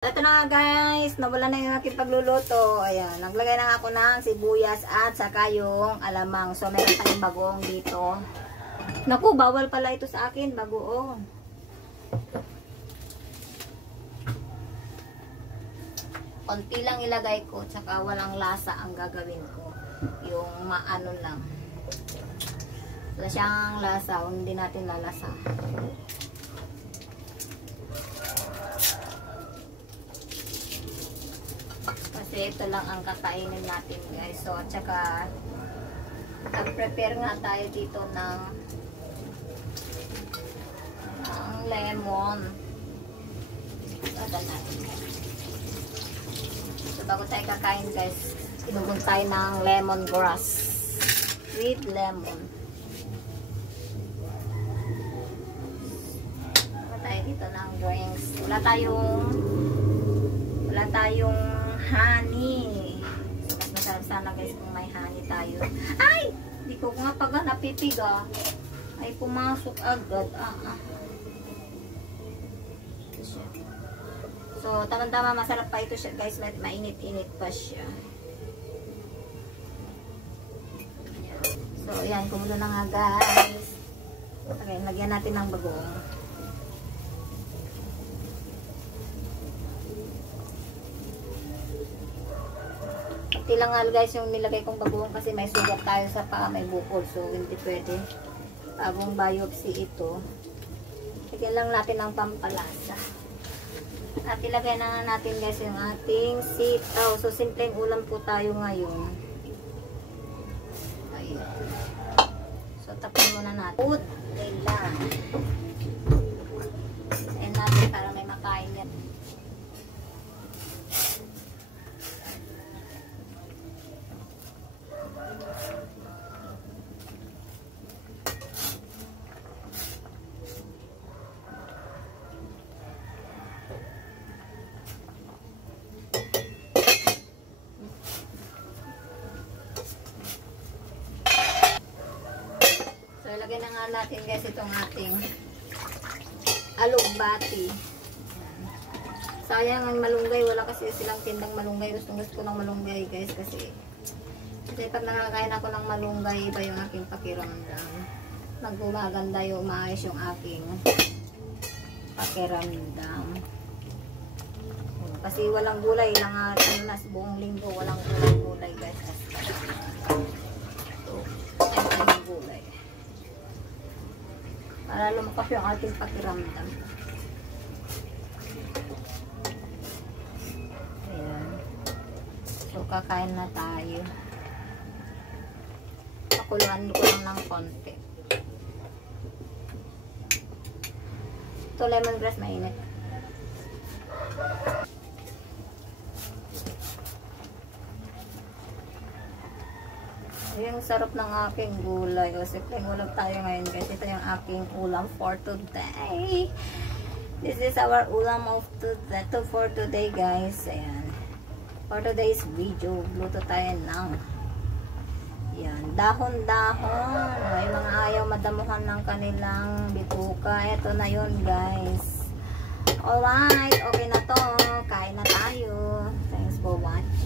Ito na nga guys, nawala na yung aking pagluluto. Ayan, naglagay na ako ng sibuyas at saka yung alamang. So, meron tayong bagoong dito. Naku, bawal pala ito sa akin, bagoong. Konti lang ilagay ko, tsaka walang lasa ang gagawin ko. Yung maano lang. Wala siyang lasa, hindi natin lalasa. Kasi ito lang ang kakainin natin guys. So, at saka nag-prepare nga tayo dito ng lemon. Adan natin guys. So, bago tayo kakain guys, inugun tayo ng lemongrass with lemon. Tayo dito ng drinks. Wala tayong honey. So, mas masarap sana guys kung may honey tayo. Ay! Hindi ko nga pag napipiga ay pumasok agad. So, tamang-tama masarap pa ito siya guys. Mainit-init pa siya. So, ayan. Kumulo na nga guys. Okay, lagyan natin ng bagoong. Konti lang nga guys yung nilagay kong bagoong kasi may sugat tayo sa paa, may bukol. So, hindi pwede. Bagong biopsy ito. Lagyan lang natin ng pampalasa. At ilagay na natin guys yung ating sitaw. So, simpleng ulam po tayo ngayon. Ayun. So, tapin muna natin. Puti lang. Ayan natin para may makain yan. So, ilagay na nga natin guys itong ating alugbati. Sayang ang malunggay. Wala kasi silang tindang malunggay. Gusto ko ng malunggay guys kasi pag nakakain ako ng malunggay, iba yung aking pakiramdam. Nagumaganda yung maayos yung aking pakiramdam. Kasi walang gulay. Buong linggo walang gulay guys. Gulay para lumakas yung ating pakiramdam. Ayan. So, kakain na tayo. Pakuluan ko lang ng konti. Ito lemongrass mainit. Yung sarap ng aking gulay. O, simpleng ulam tayo ngayon guys. Ito yung aking ulam for today. This is our ulam of today, for today guys. Ayan. For today's video, luto tayo ng yan, dahon-dahon. May mga ayaw madamuhan ng kanilang bituka. Ito na yun guys. Alright, okay na to. Kain na tayo. Thanks for watching.